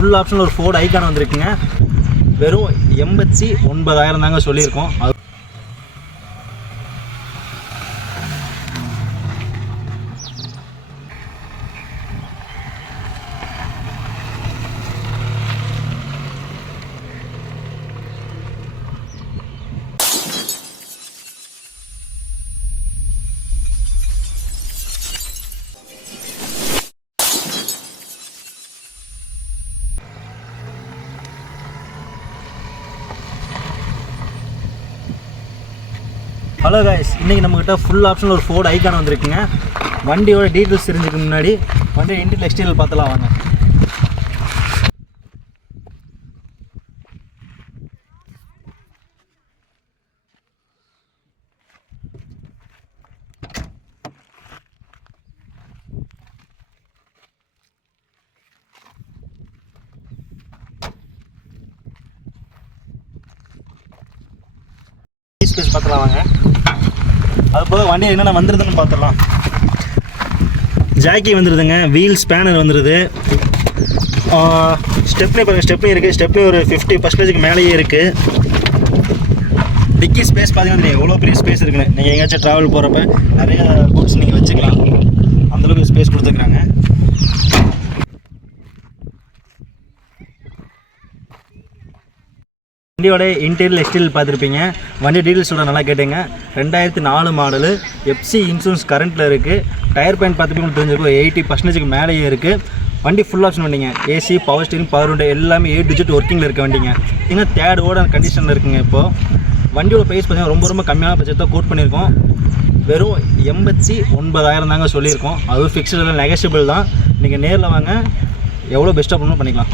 Full ஆப்ஷனில் ஒரு Ford icon வந்திருக்குங்க. வெறும் 89,000 தாங்க சொல்லியிருக்கோம். ஹலோ கைஸ், இன்றைக்கி நம்மக்கிட்ட ஃபுல் ஆப்ஷனில் ஒரு ஃபோர்டு ஐகான் வந்திருக்குங்க. வண்டியோட டீட்டெயில்ஸ் தெரிஞ்சுக்க முன்னாடி வண்டி இன்டீரியர் எக்ஸ்டீரியர் பார்த்துலாம் வாங்க. ஸ்பேஸ் பார்த்துலாம் வாங்க. அது போக வண்டி என்னென்ன வந்துடுதுன்னு பார்த்துடலாம். ஜாக்கி வந்துடுதுங்க, வீல் ஸ்பேனர் வந்துடுது, ஸ்டெப்னி பாருங்கள், ஸ்டெப்னி இருக்குது. ஸ்டெப்னி ஒரு 50% மேலேயே இருக்குது. டிக்கி ஸ்பேஸ் பார்த்தீங்கன்னா எவ்வளோ பெரிய ஸ்பேஸ் இருக்குன்னு. நீங்கள் எங்கேயாச்சும் ட்ராவல் போகிறப்ப நிறைய குட்ஸ் நீங்கள் வச்சுக்கலாம், அந்தளவுக்கு ஸ்பேஸ் கொடுத்துருக்குறாங்க. வண்டியோட இன்டீரியர் எக்ஸ்டீரியர் பார்த்துருப்பீங்க. வண்டி டீட்டெயில்ஸோட நல்லா கேட்டுங்க. 2004 மாடலு, எஃப்சி இன்சூரன்ஸ் கரண்ட்டில் இருக்குது. டயர் பேண்ட் பார்த்துப்பீங்க தெரிஞ்சிருக்கும், 80% மேலேயே இருக்குது. வண்டி ஃபுல் ஆப்ஷன் வண்டிங்க. AC, power steering, power window எல்லாமே A to Z ஒர்க்கிங்கில் இருக்க வண்டிங்க. இன்னும் தேர்ட் ஓட கண்டிஷனில் இருக்குங்க. இப்போது வண்டியோட ப்ரைஸ் பார்த்தீங்கன்னா ரொம்ப கம்மியான பட்ஜெட் தான் கோட் பண்ணியிருக்கோம். வெறும் 89,000 தாங்க சொல்லியிருக்கோம். அதுவும் ஃபிக்ஸ்டு, நெகஷியபிள் தான். நீங்கள் நேரில் வாங்க, எவ்வளோ பெஸ்ட்டாக பண்ணணும் பண்ணிக்கலாம்.